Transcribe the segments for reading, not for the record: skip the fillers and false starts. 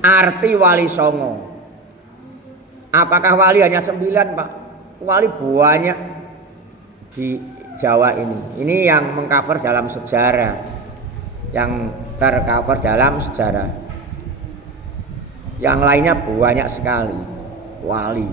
arti Wali Songo. Apakah wali hanya 9, Pak? Wali banyak di Jawa ini. Ini yang mengcover dalam sejarah, yang tercover dalam sejarah. Yang lainnya banyak sekali wali,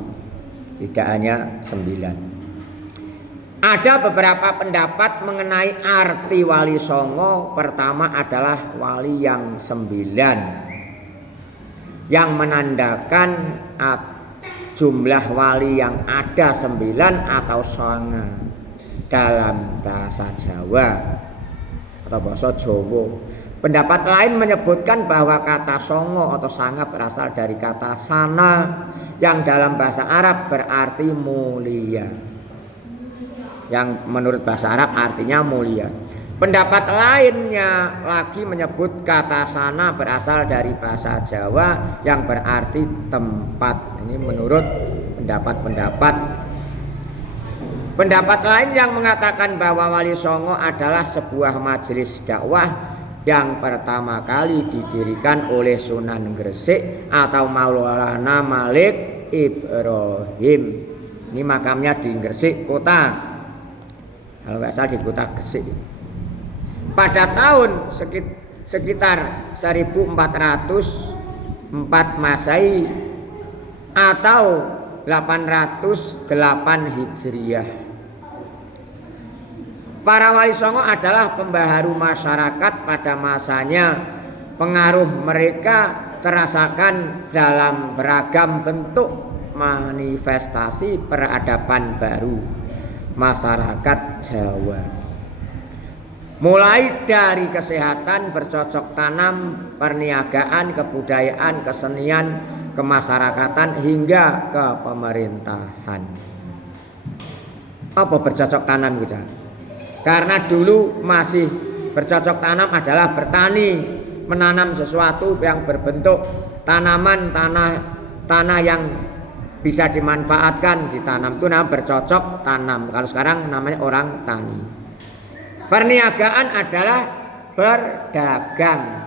tidak hanya 9. Ada beberapa pendapat mengenai arti Wali Songo. Pertama adalah wali yang 9, yang menandakan jumlah wali yang ada 9 atau songo dalam bahasa Jawa atau bahasa Jawa. Pendapat lain menyebutkan bahwa kata songo atau sanga berasal dari kata sana yang dalam bahasa Arab berarti mulia. Yang menurut bahasa Arab artinya mulia. Pendapat lainnya lagi menyebut kata sana berasal dari bahasa Jawa yang berarti tempat. Ini menurut pendapat-pendapat. Pendapat lain yang mengatakan bahwa Wali Songo adalah sebuah majelis dakwah yang pertama kali didirikan oleh Sunan Gresik atau Maulana Malik Ibrahim. Ini makamnya di Gresik kota, kalau nggak salah di kota Gresik. Pada tahun sekitar 1404 Masehi atau 808 Hijriah. Para Wali Songo adalah pembaharu masyarakat pada masanya. Pengaruh mereka terasakan dalam beragam bentuk manifestasi peradaban baru masyarakat Jawa. Mulai dari kesehatan, bercocok tanam, perniagaan, kebudayaan, kesenian, kemasyarakatan hingga ke pemerintahan. Apa bercocok tanam kita? Karena dulu masih bercocok tanam adalah bertani, menanam sesuatu yang berbentuk tanaman, tanah yang bisa dimanfaatkan ditanam, itu namanya bercocok tanam. Kalau sekarang namanya orang tani. Perniagaan adalah berdagang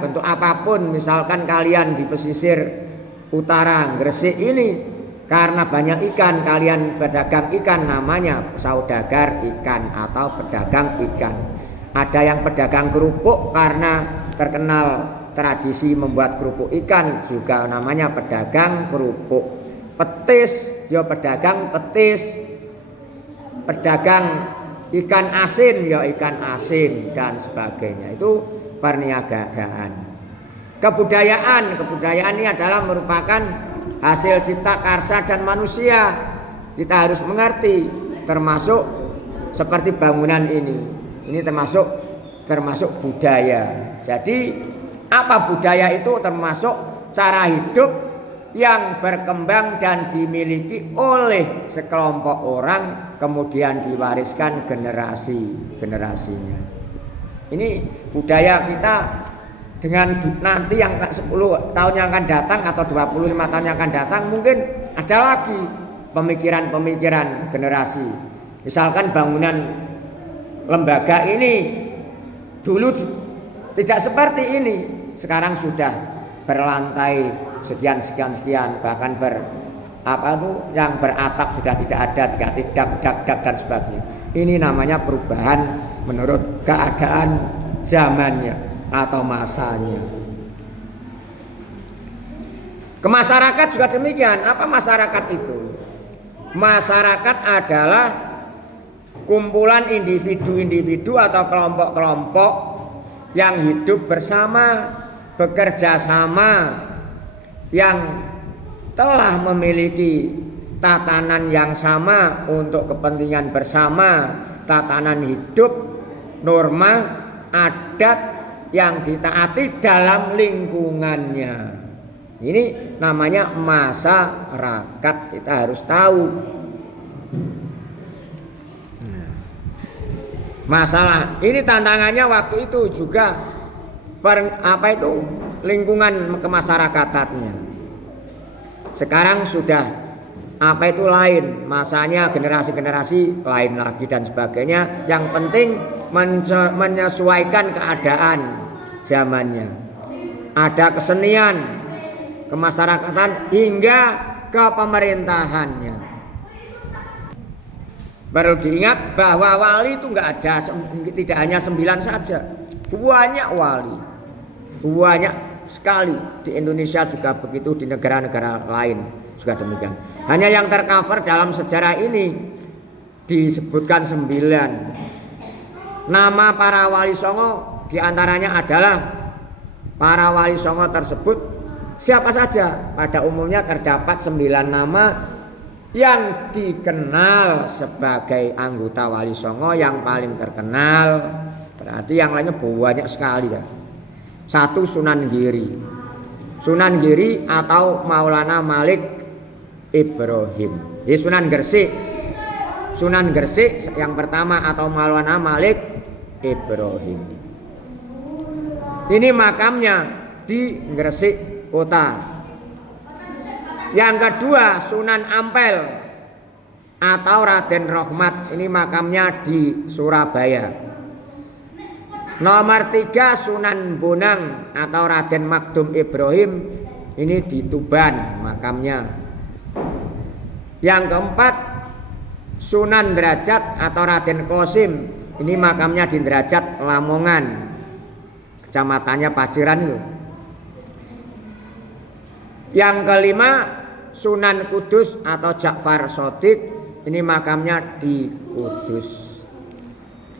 bentuk apapun. Misalkan kalian di pesisir utara Gresik ini karena banyak ikan, kalian berdagang ikan, namanya saudagar ikan atau pedagang ikan. Ada yang pedagang kerupuk karena terkenal tradisi membuat kerupuk ikan, juga namanya pedagang kerupuk. Petis, ya pedagang petis. Pedagang ikan asin, ya ikan asin, dan sebagainya. Itu perniagaan. Kebudayaan ini adalah merupakan hasil cipta karsa dan manusia. Kita harus mengerti, termasuk seperti bangunan ini. Ini termasuk budaya. Jadi apa budaya itu? Termasuk cara hidup yang berkembang dan dimiliki oleh sekelompok orang, kemudian diwariskan generasinya. Ini budaya kita dengan nanti yang 10 tahun yang akan datang atau 25 tahun yang akan datang, mungkin ada lagi pemikiran-pemikiran generasi. Misalkan bangunan lembaga ini dulu tidak seperti ini, sekarang sudah berlantai sekian, bahkan yang beratap sudah tidak ada, tidak dak dan sebagainya. Ini namanya perubahan menurut keadaan zamannya atau masanya. Ke masyarakat juga demikian. Apa masyarakat itu? Masyarakat adalah kumpulan individu-individu atau kelompok-kelompok yang hidup bersama, bekerja sama, yang telah memiliki tatanan yang sama untuk kepentingan bersama, tatanan hidup, norma, adat yang ditaati dalam lingkungannya. Ini namanya masyarakat, kita harus tahu. Masalah ini tantangannya waktu itu juga lingkungan kemasyarakatannya. Sekarang sudah lain, masanya generasi-generasi lain lagi dan sebagainya. Yang penting menyesuaikan keadaan zamannya. ada kesenian, kemasyarakatan hingga ke pemerintahannya. Perlu diingat bahwa wali itu tidak hanya 9 saja, banyak wali, banyak sekali. Di Indonesia juga begitu, di negara-negara lain juga demikian. Hanya yang tercover dalam sejarah ini disebutkan 9. Nama para wali songo diantaranya adalah para wali songo tersebut siapa saja. Pada umumnya terdapat 9 nama yang dikenal sebagai anggota wali songo yang paling terkenal. Berarti yang lainnya banyak sekali ya. 1 Sunan Giri. Sunan Giri atau Maulana Malik Ibrahim. Sunan Gresik. Sunan Gresik yang pertama atau Maulana Malik Ibrahim. Ini makamnya di Gresik kota. Yang kedua Sunan Ampel atau Raden Rohmat. Ini makamnya di Surabaya. Nomor 3 Sunan Bonang atau Raden Magdum Ibrahim. Ini di Tuban makamnya. Yang keempat Sunan Derajat atau Raden Kosim. Ini makamnya di Derajat Lamongan, kecamatannya Paciran itu. Yang kelima Sunan Kudus atau Ja'far Shadiq. Ini makamnya di Kudus.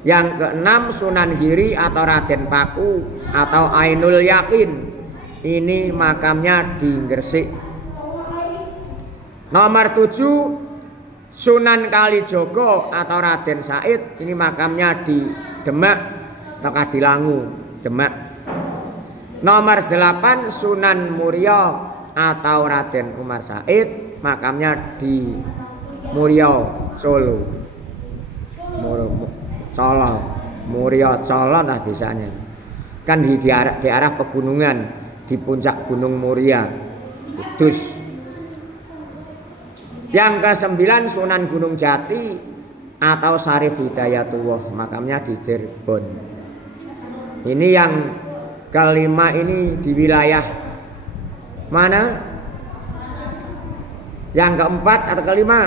Yang keenam Sunan Giri atau Raden Paku atau Ainul Yakin. Ini makamnya di Gresik. Nomor 7 Sunan Kalijogo atau Raden Said. Ini makamnya di Demak atau Kadilangu, Demak. Nomor 8 Sunan Muria atau Raden Umar Said. Makamnya di Muria, Solo. Muria Solo lah desanya. Kan di daerah pegunungan, di puncak Gunung Muria, Kudus. Yang ke-9 Sunan Gunung Jati atau Syarif Hidayatullah, makamnya di Cirebon. Ini yang kelima ini di wilayah mana? Yang keempat atau kelima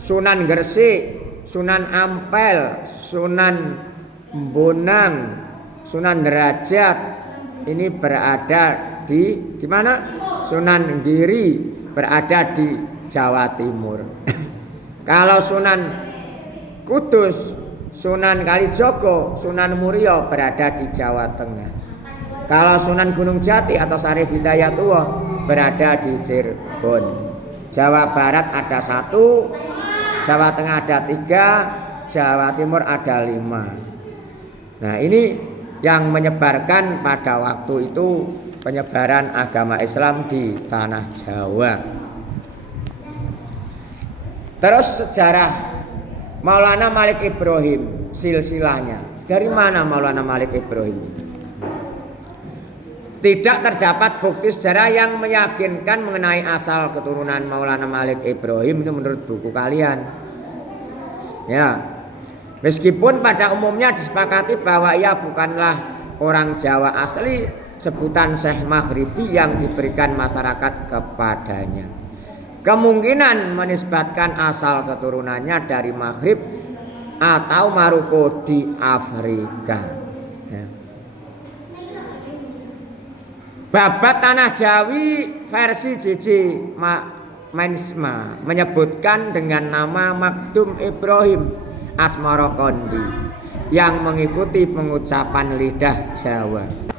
Sunan Gresik, Sunan Ampel, Sunan Bonang, Sunan Derajat. Ini berada di mana? Sunan Giri berada di Jawa Timur. Kalau Sunan Kudus, Sunan Kalijogo, Sunan Muria berada di Jawa Tengah. Kalau Sunan Gunung Jati atau Syarif Hidayatullah berada di Cirebon. Jawa Barat ada 1, Jawa Tengah ada 3, Jawa Timur ada 5. Nah ini yang menyebarkan pada waktu itu penyebaran agama Islam di tanah Jawa. Terus sejarah Maulana Malik Ibrahim, silsilahnya. Dari mana Maulana Malik Ibrahim? Tidak terdapat bukti sejarah yang meyakinkan mengenai asal keturunan Maulana Malik Ibrahim. Itu menurut buku kalian. Ya, meskipun pada umumnya disepakati bahwa ia bukanlah orang Jawa asli, sebutan Syekh Maghribi yang diberikan masyarakat kepadanya. Kemungkinan menisbatkan asal keturunannya dari Maghrib atau Maroko di Afrika. Ya. Babat Tanah Jawi versi JJ Mensma menyebutkan dengan nama Magdum Ibrahim Asmarokondi yang mengikuti pengucapan lidah Jawa.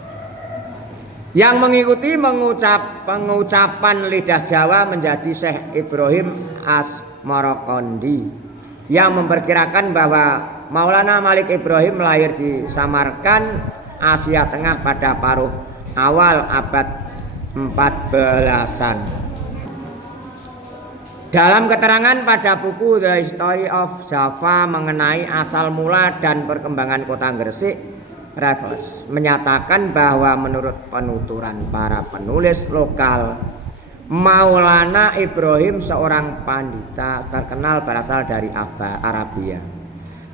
Yang mengikuti pengucapan lidah Jawa menjadi Syekh Ibrahim Asmarokondi yang memperkirakan bahwa Maulana Malik Ibrahim lahir di Samarkand, Asia Tengah pada paruh awal abad 14-an. Dalam keterangan pada buku The History of Java mengenai asal mula dan perkembangan kota Gresik, Raffles menyatakan bahwa menurut penuturan para penulis lokal, Maulana Ibrahim seorang pandita terkenal berasal dari Arabia,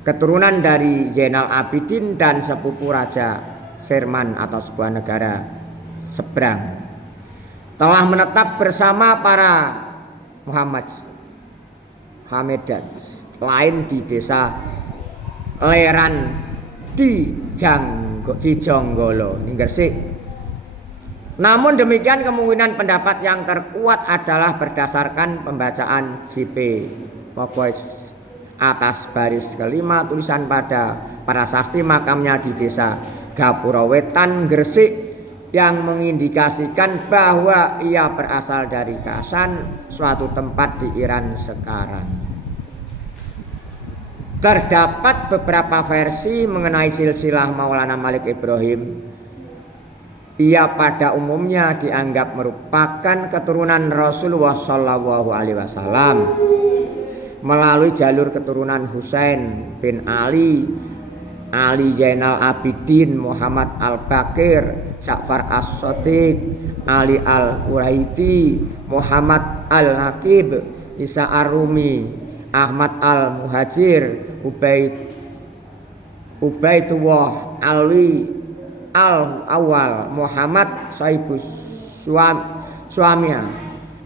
keturunan dari Zainal Abidin dan sepupu Raja Sirman atau sebuah negara seberang. Telah menetap bersama para Muhammadan lain di desa Leran di Jonggolo, Gresik. Namun demikian kemungkinan pendapat yang terkuat adalah berdasarkan pembacaan JP pokok atas baris kelima tulisan pada prasasti makamnya di desa Gapura Wetan, Gresik, yang mengindikasikan bahwa ia berasal dari Kasan, suatu tempat di Iran sekarang. Terdapat beberapa versi mengenai silsilah Maulana Malik Ibrahim. Ia pada umumnya dianggap merupakan keturunan Rasulullah Shallallahu Alaihi Wasallam melalui jalur keturunan Husain bin Ali, Ali Zainal Abidin, Muhammad Al-Bakir, Ja'far As-Shadiq, Ali Al-Quraiti, Muhammad Al-Naqib, Isa Ar-Rumi, Ahmad Al-Muhajir, Ubaidullah Alwi Al-Awal, Muhammad Saibus Suamia,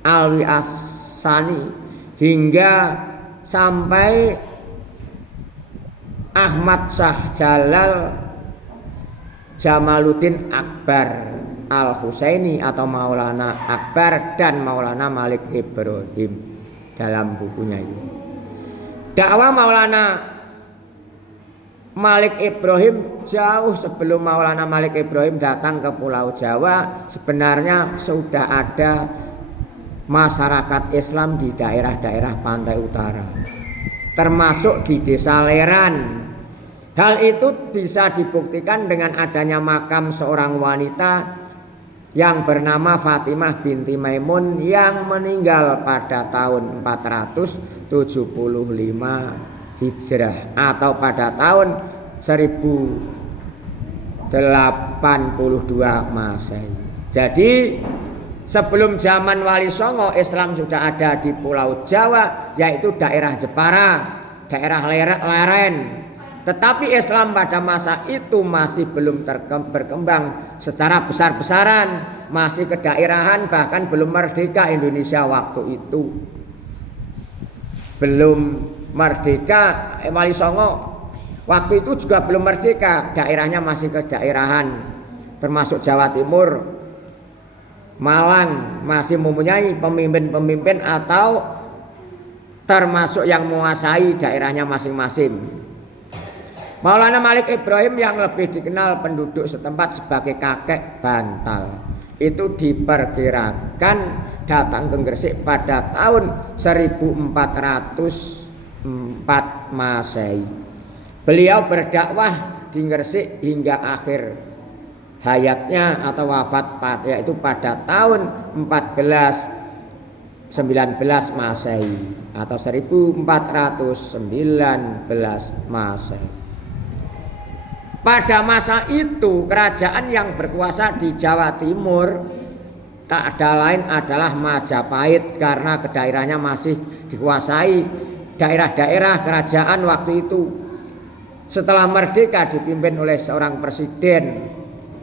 Alwi As-Sani, hingga sampai Ahmad Shah Jalal Jamaluddin Akbar Al-Husaini atau Maulana Akbar dan Maulana Malik Ibrahim dalam bukunya itu. Dakwah Maulana Malik Ibrahim jauh sebelum Maulana Malik Ibrahim datang ke Pulau Jawa sebenarnya sudah ada masyarakat Islam di daerah-daerah pantai utara, termasuk di desa Leran. Hal itu bisa dibuktikan dengan adanya makam seorang wanita yang bernama Fatimah binti Maimun yang meninggal pada tahun 475 Hijrah atau pada tahun 1082 Masehi. Jadi sebelum zaman Wali Songo, Islam sudah ada di Pulau Jawa, yaitu daerah Jepara, daerah Leren. Tetapi Islam pada masa itu masih belum berkembang secara besar-besaran, masih kedaerahan, bahkan belum merdeka Indonesia waktu itu. Belum merdeka, Wali Songo waktu itu juga belum merdeka, daerahnya masih kedaerahan, termasuk Jawa Timur, Malang masih mempunyai pemimpin-pemimpin atau termasuk yang menguasai daerahnya masing-masing. Maulana Malik Ibrahim yang lebih dikenal penduduk setempat sebagai kakek bantal itu diperkirakan datang ke Gresik pada tahun 1404 Masehi. Beliau berdakwah di Gresik hingga akhir hayatnya atau wafat yaitu pada tahun 1419 Masehi atau 1419 Masehi. Pada masa itu kerajaan yang berkuasa di Jawa Timur tak ada lain adalah Majapahit, karena daerahnya masih dikuasai daerah-daerah kerajaan waktu itu. Setelah merdeka dipimpin oleh seorang presiden,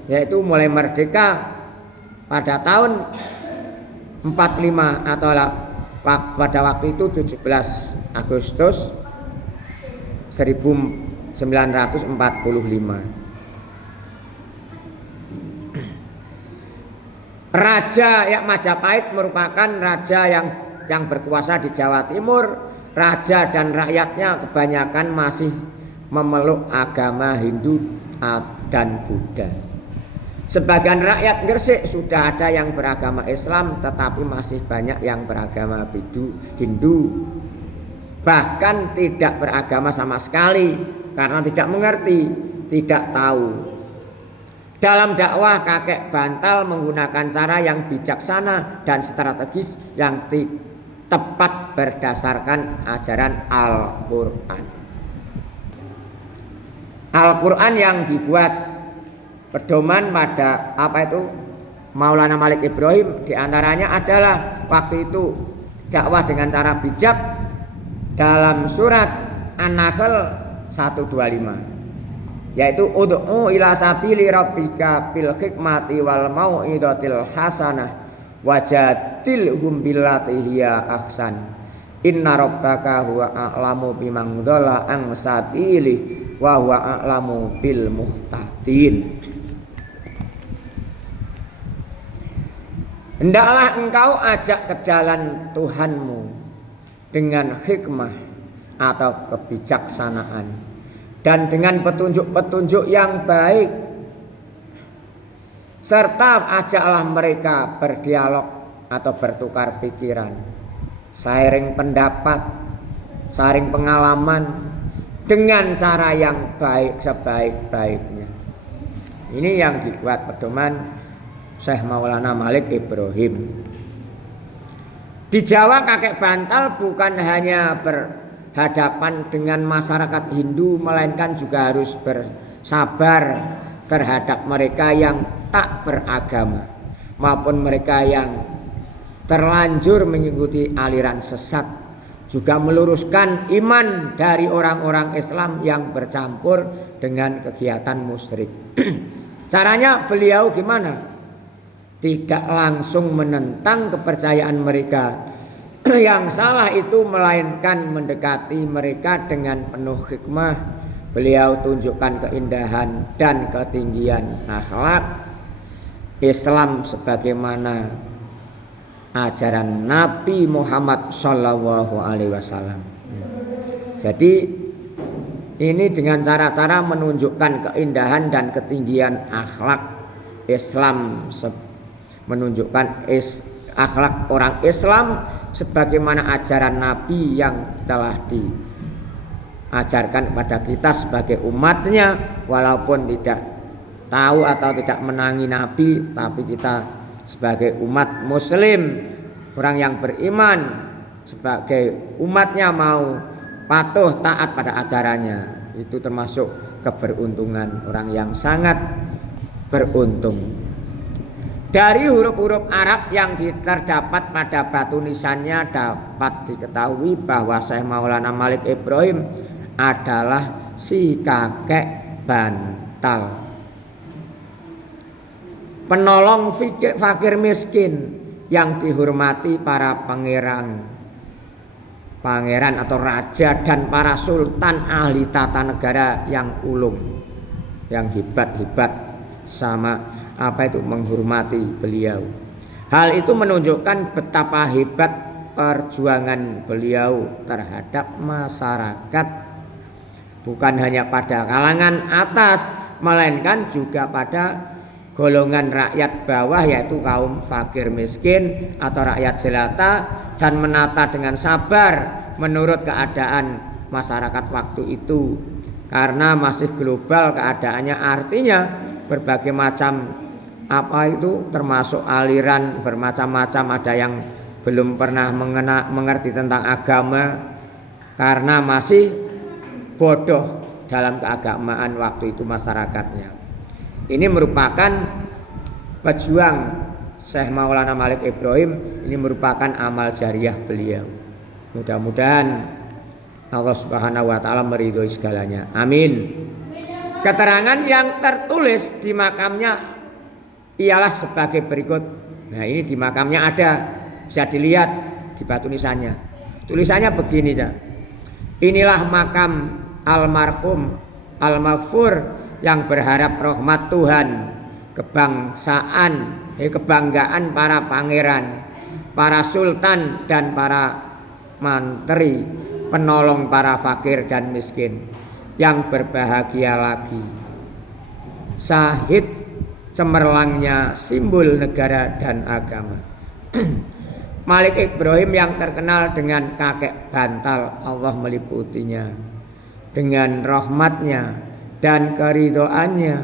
yaitu mulai merdeka pada tahun 45 atau pada waktu itu 17 Agustus 1945. Raja Majapahit merupakan raja yang berkuasa di Jawa Timur. Raja dan rakyatnya kebanyakan masih memeluk agama Hindu dan Buddha. Sebagian rakyat Gresik sudah ada yang beragama Islam, tetapi masih banyak yang beragama Hindu, bahkan tidak beragama sama sekali karena tidak mengerti, tidak tahu. Dalam dakwah, kakek bantal menggunakan cara yang bijaksana dan strategis yang tepat berdasarkan ajaran Al-Quran. Al-Quran yang dibuat pedoman pada Maulana Malik Ibrahim diantaranya adalah waktu itu dakwah dengan cara bijak dalam surat An-Nahl 125. yaitu ud'u ila sabili rabbika bil hikmati wal mau'izatil hasanah wajadilhum billati hiya ahsan inna rabbaka huwa a'lamu biman dhalla an sabili wa huwa a'lamu bil muhtadin. Hendaklah engkau ajak ke jalan Tuhanmu dengan hikmah atau kebijaksanaan dan dengan petunjuk-petunjuk yang baik, serta ajaklah mereka berdialog atau bertukar pikiran, sharing pendapat, sharing pengalaman dengan cara yang baik sebaik-baiknya. Ini yang dibuat pedoman Syekh Maulana Malik Ibrahim. Di Jawa kakek bantal bukan hanya berhadapan dengan masyarakat Hindu, melainkan juga harus bersabar terhadap mereka yang tak beragama maupun mereka yang terlanjur mengikuti aliran sesat, juga meluruskan iman dari orang-orang Islam yang bercampur dengan kegiatan musyrik. Caranya beliau gimana? Tidak langsung menentang kepercayaan mereka yang salah itu, melainkan mendekati mereka dengan penuh hikmah. Beliau tunjukkan keindahan dan ketinggian akhlak Islam sebagaimana ajaran Nabi Muhammad Shallallahu Alaihi Wasallam. Jadi ini dengan cara-cara menunjukkan keindahan dan ketinggian akhlak Islam, menunjukkan akhlak orang Islam sebagaimana ajaran Nabi yang telah diajarkan kepada kita sebagai umatnya. Walaupun tidak tahu atau tidak menangi Nabi, tapi kita sebagai umat muslim, orang yang beriman, sebagai umatnya mau patuh taat pada ajarannya, itu termasuk keberuntungan, orang yang sangat beruntung. Dari huruf-huruf Arab yang terdapat pada batu nisannya dapat diketahui bahwa Syekh Maulana Malik Ibrahim adalah si kakek bantal, penolong fakir miskin yang dihormati para pangeran atau raja dan para sultan ahli tata negara yang ulung, yang hebat-hebat, sama menghormati beliau. Hal itu menunjukkan betapa hebat perjuangan beliau terhadap masyarakat, bukan hanya pada kalangan atas, melainkan juga pada golongan rakyat bawah, yaitu kaum fakir miskin atau rakyat jelata, dan menata dengan sabar menurut keadaan masyarakat waktu itu, karena masih global keadaannya. Artinya berbagai macam termasuk aliran bermacam-macam, ada yang belum pernah mengerti tentang agama karena masih bodoh dalam keagamaan waktu itu masyarakatnya. Ini merupakan pejuang Syekh Maulana Malik Ibrahim, ini merupakan amal jariah beliau. Mudah-mudahan Allah Subhanahu wa taala meridhoi segalanya. Amin. Keterangan yang tertulis di makamnya ialah sebagai berikut. Nah, ini di makamnya ada, bisa dilihat di batu nisannya. Tulisannya begini, inilah makam almarhum al-maghfur yang berharap rahmat Tuhan, kebanggaan para pangeran, para sultan dan para mantri, penolong para fakir dan miskin yang berbahagia lagi. Syahid cemerlangnya simbol negara dan agama. Malik Ibrahim yang terkenal dengan kakek bantal, Allah meliputinya dengan rahmatnya dan keridhoannya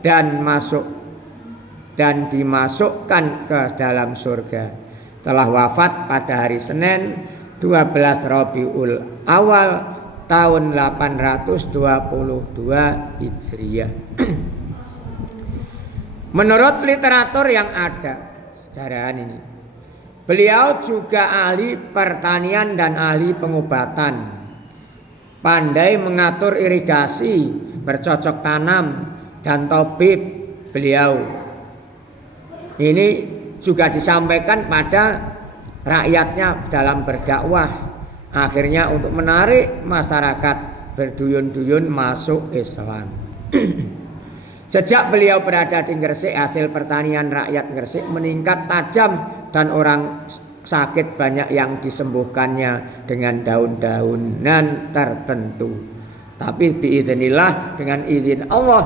dan dimasukkan ke dalam surga. Telah wafat pada hari Senin 12 Rabiul Awal tahun 822 Hijriah. Menurut literatur yang ada sejarahan ini, beliau juga ahli pertanian dan ahli pengobatan, pandai mengatur irigasi, bercocok tanam dan tabib beliau. Ini juga disampaikan pada rakyatnya dalam berdakwah, akhirnya untuk menarik masyarakat berduyun-duyun masuk Islam. Sejak beliau berada di Gresik, hasil pertanian rakyat Gresik meningkat tajam dan orang sakit banyak yang disembuhkannya dengan daun-daunan tertentu. Tapi biiznillah, dengan izin Allah,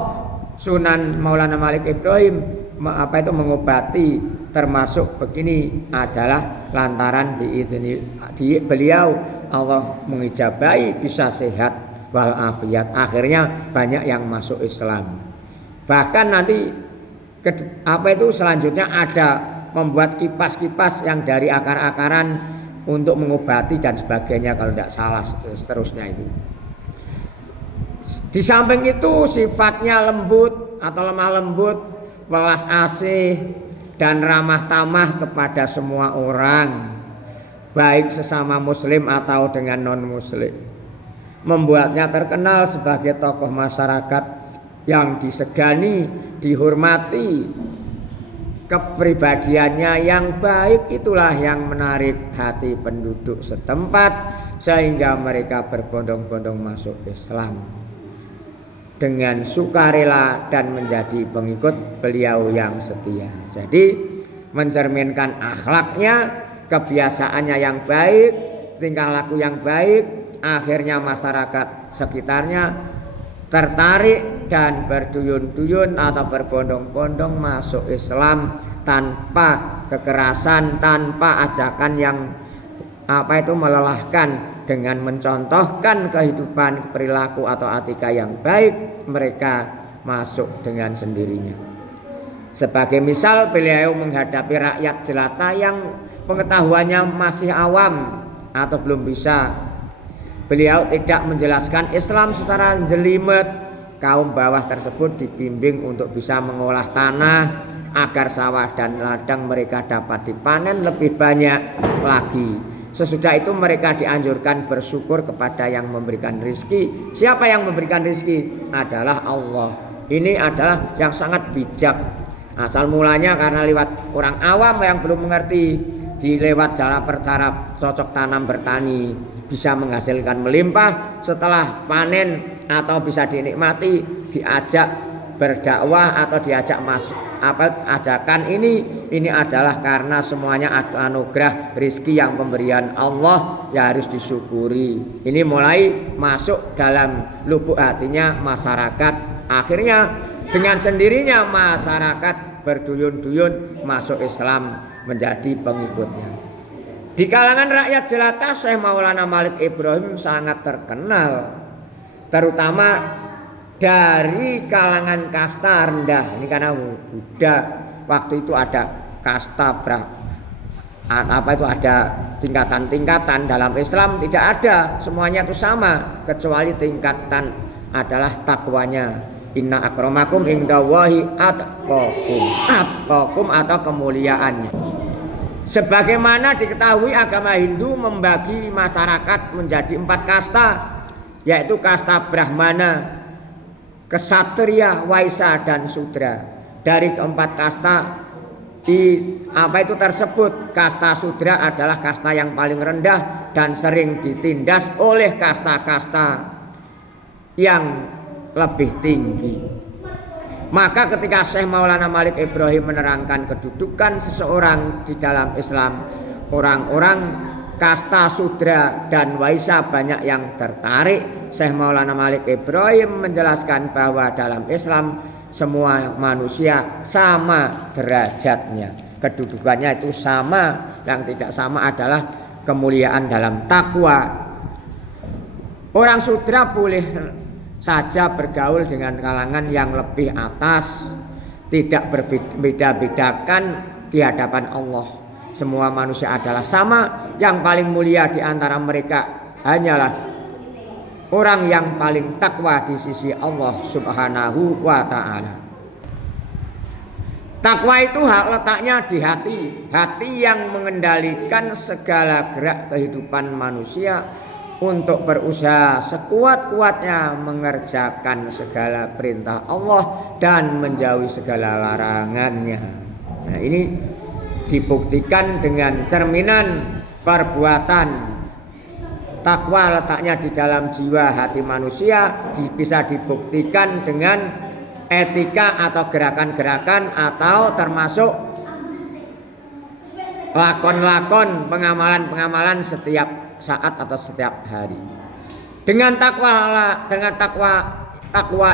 Sunan Maulana Malik Ibrahim mengobati termasuk begini adalah lantaran beliau Allah mengijabahi bisa sehat walafiat. Akhirnya banyak yang masuk Islam. Bahkan nanti selanjutnya ada membuat kipas-kipas yang dari akar-akaran untuk mengobati dan sebagainya kalau tidak salah, seterusnya itu. Di samping itu sifatnya lembut atau lemah lembut, welas asih dan ramah tamah kepada semua orang, baik sesama muslim atau dengan non muslim, membuatnya terkenal sebagai tokoh masyarakat yang disegani, dihormati. Kepribadiannya yang baik itulah yang menarik hati penduduk setempat sehingga mereka berbondong-bondong masuk Islam dengan sukarela dan menjadi pengikut beliau yang setia. Jadi mencerminkan akhlaknya, kebiasaannya yang baik, tingkah laku yang baik, akhirnya masyarakat sekitarnya tertarik dan berduyun-duyun atau berbondong-bondong masuk Islam tanpa kekerasan, tanpa ajakan yang melelahkan. Dengan mencontohkan kehidupan, perilaku atau etika yang baik, mereka masuk dengan sendirinya. Sebagai misal, beliau menghadapi rakyat jelata yang pengetahuannya masih awam atau belum bisa. Beliau tidak menjelaskan Islam secara jelimet. Kaum bawah tersebut dibimbing untuk bisa mengolah tanah agar sawah dan ladang mereka dapat dipanen lebih banyak lagi. Sesudah itu mereka dianjurkan bersyukur kepada yang memberikan rizki. Siapa yang memberikan rizki? Adalah Allah. Ini adalah yang sangat bijak. Asal mulanya karena lewat orang awam yang belum mengerti, dilewat cara cocok tanam bertani bisa menghasilkan melimpah. Setelah panen atau bisa dinikmati, diajak berdakwah atau diajak masuk ajakan ini adalah karena semuanya anugerah rizki yang pemberian Allah ya harus disyukuri. Ini mulai masuk dalam lubuk hatinya masyarakat. Akhirnya dengan sendirinya masyarakat berduyun-duyun masuk Islam menjadi pengikutnya. Di kalangan rakyat jelata, Syekh Maulana Malik Ibrahim sangat terkenal, terutama dari kalangan kasta rendah. Ini karena Buddha waktu itu ada kasta ada tingkatan-tingkatan. Dalam Islam tidak ada, semuanya itu sama kecuali tingkatan adalah takwanya. Inna akramakum indallahi atqakum atau kemuliaannya. Sebagaimana diketahui agama Hindu membagi masyarakat menjadi 4 kasta, yaitu kasta Brahmana, Ksatria, Waisya dan Sudra. Dari keempat kasta tersebut, kasta Sudra adalah kasta yang paling rendah dan sering ditindas oleh kasta-kasta yang lebih tinggi. Maka ketika Syekh Maulana Malik Ibrahim menerangkan kedudukan seseorang di dalam Islam, orang-orang kasta Sudra dan Waisya banyak yang tertarik. Syekh Maulana Malik Ibrahim menjelaskan bahwa dalam Islam semua manusia sama derajatnya, kedudukannya itu sama. Yang tidak sama adalah kemuliaan dalam takwa. Orang Sudra boleh saja bergaul dengan kalangan yang lebih atas, tidak berbeda-bedakan di hadapan Allah. Semua manusia adalah sama. Yang paling mulia di antara mereka hanyalah orang yang paling takwa di sisi Allah Subhanahu wa ta'ala. Takwa itu letaknya di hati. Hati yang mengendalikan segala gerak kehidupan manusia untuk berusaha sekuat-kuatnya mengerjakan segala perintah Allah dan menjauhi segala larangannya. Nah, ini dibuktikan dengan cerminan perbuatan takwa letaknya di dalam jiwa hati manusia, bisa dibuktikan dengan etika atau gerakan-gerakan atau termasuk lakon-lakon pengamalan-pengamalan setiap saat atau setiap hari. Dengan takwa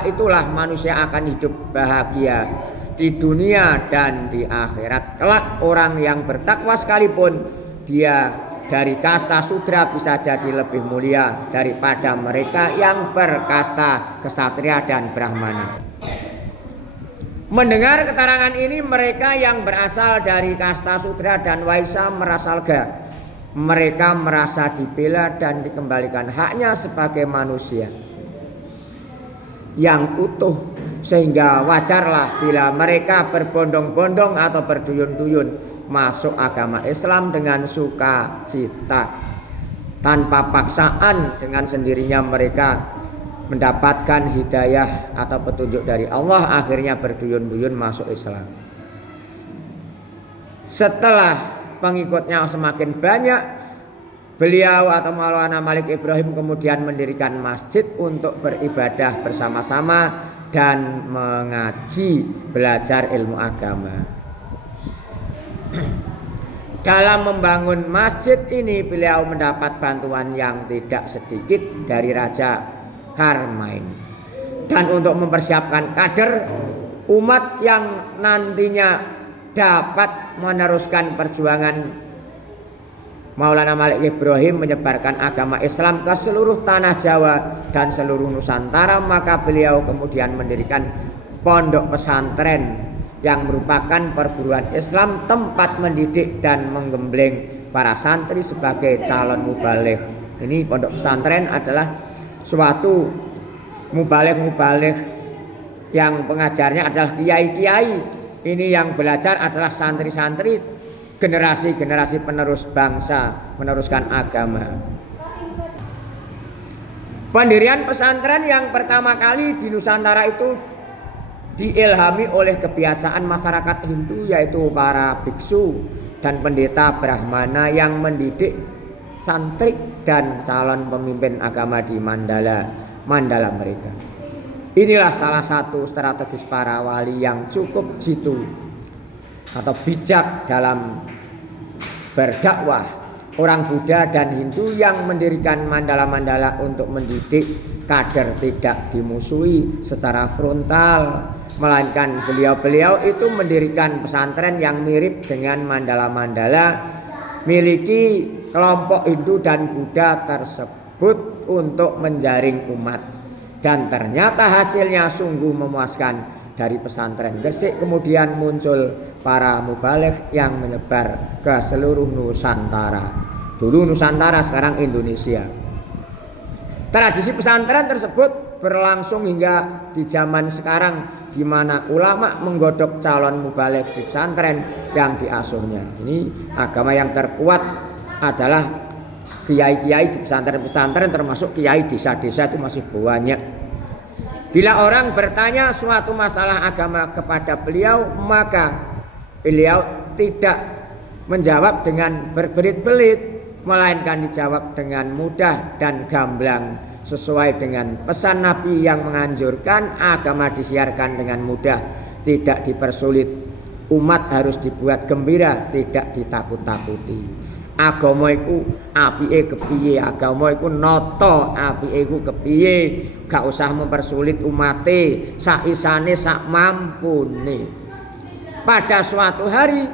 itulah manusia akan hidup bahagia di dunia dan di akhirat. Kelak orang yang bertakwa sekalipun dia dari kasta sudra bisa jadi lebih mulia daripada mereka yang berkasta kesatria dan brahmana. Mendengar keterangan ini, mereka yang berasal dari kasta sudra dan waisya merasa lega. Mereka merasa dibela dan dikembalikan haknya sebagai manusia yang utuh, sehingga wajarlah bila mereka berbondong-bondong atau berduyun-duyun masuk agama Islam dengan sukacita tanpa paksaan. Dengan sendirinya mereka mendapatkan hidayah atau petunjuk dari Allah, akhirnya berduyun-duyun masuk Islam. Setelah pengikutnya semakin banyak, beliau atau Maulana Malik Ibrahim kemudian mendirikan masjid untuk beribadah bersama-sama dan mengaji, belajar ilmu agama. Dalam membangun masjid ini beliau mendapat bantuan yang tidak sedikit dari Raja Karmain. Dan untuk mempersiapkan kader umat yang nantinya dapat meneruskan perjuangan Maulana Malik Ibrahim menyebarkan agama Islam ke seluruh tanah Jawa dan seluruh Nusantara, maka beliau kemudian mendirikan pondok pesantren yang merupakan perguruan Islam, tempat mendidik dan menggembleng para santri sebagai calon mubaligh. Ini pondok pesantren adalah suatu mubaligh yang pengajarnya adalah kiai-kiai. Ini yang belajar adalah santri-santri, generasi-generasi penerus bangsa, meneruskan agama. Pendirian pesantren yang pertama kali di Nusantara itu diilhami oleh kebiasaan masyarakat Hindu, yaitu para biksu dan pendeta Brahmana yang mendidik santri dan calon pemimpin agama di Mandala mereka. Inilah salah satu strategis para wali yang cukup jitu atau bijak dalam berdakwah. Orang Buddha dan Hindu yang mendirikan mandala-mandala untuk mendidik kader tidak dimusuhi secara frontal, melainkan beliau-beliau itu mendirikan pesantren yang mirip dengan mandala-mandala miliki kelompok Hindu dan Buddha tersebut untuk menjaring umat. Dan ternyata hasilnya sungguh memuaskan. Dari pesantren Gresik kemudian muncul para mubaligh yang menyebar ke seluruh Nusantara. Dulu Nusantara, sekarang Indonesia. Tradisi pesantren tersebut berlangsung hingga di zaman sekarang, di mana ulama menggodok calon mubaligh di pesantren yang diasuhnya. Ini agama yang terkuat adalah kiai-kiai di pesantren-pesantren, termasuk kiai desa-desa itu masih banyak. Bila orang bertanya suatu masalah agama kepada beliau, maka beliau tidak menjawab dengan berbelit-belit, melainkan dijawab dengan mudah dan gamblang sesuai dengan pesan Nabi yang menganjurkan agama disiarkan dengan mudah, tidak dipersulit. Umat harus dibuat gembira, tidak ditakut-takuti. Agama iku apike kepiye, agama iku nata apike iku kepiye, gak usah mempersulit umate, sak isane sak mampune. Pada suatu hari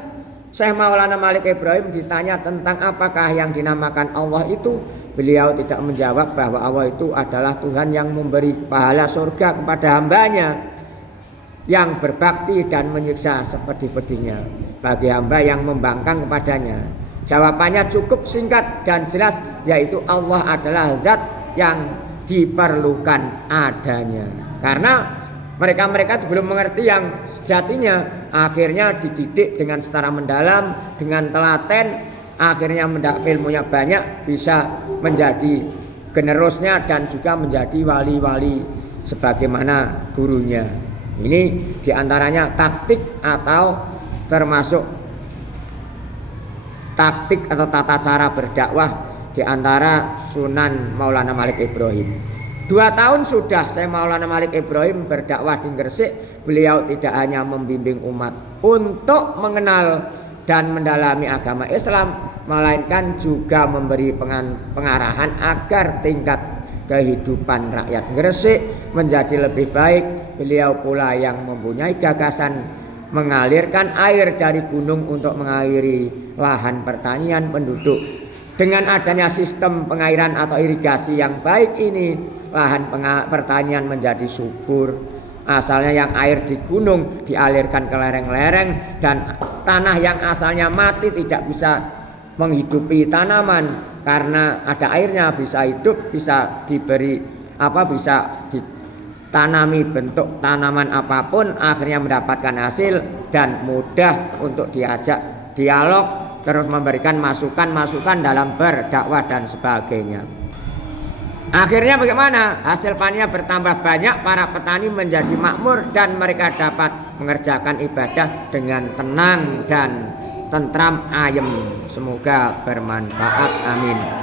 Syekh Maulana Malik Ibrahim ditanya tentang apakah yang dinamakan Allah itu. Beliau tidak menjawab bahwa Allah itu adalah Tuhan yang memberi pahala surga kepada hambanya yang berbakti dan menyiksa sepedih-pedihnya bagi hamba yang membangkang kepadanya. Jawabannya cukup singkat dan jelas, yaitu Allah adalah zat yang diperlukan adanya. Karena mereka itu belum mengerti yang sejatinya, akhirnya dididik dengan secara mendalam, dengan telaten, akhirnya ilmunya banyak, bisa menjadi generosnya dan juga menjadi wali-wali sebagaimana gurunya. Ini diantaranya taktik atau termasuk taktik atau tata cara berdakwah diantara Sunan Maulana Malik Ibrahim. 2 tahun sudah saya Maulana Malik Ibrahim berdakwah di Gresik. Beliau tidak hanya membimbing umat untuk mengenal dan mendalami agama Islam, melainkan juga memberi pengarahan agar tingkat kehidupan rakyat Gresik menjadi lebih baik. Beliau pula yang mempunyai gagasan mengalirkan air dari gunung untuk mengairi lahan pertanian penduduk. Dengan adanya sistem pengairan atau irigasi yang baik ini, lahan pertanian menjadi subur. Asalnya yang air di gunung dialirkan ke lereng-lereng, dan tanah yang asalnya mati tidak bisa menghidupi tanaman karena ada airnya, bisa hidup, bisa diberi bisa ditanami bentuk tanaman apapun, akhirnya mendapatkan hasil dan mudah untuk diajak dialog, terus memberikan masukan-masukan dalam berdakwah dan sebagainya. Akhirnya bagaimana? Hasil panennya bertambah banyak, para petani menjadi makmur dan mereka dapat mengerjakan ibadah dengan tenang dan tentram ayem. Semoga bermanfaat. Amin.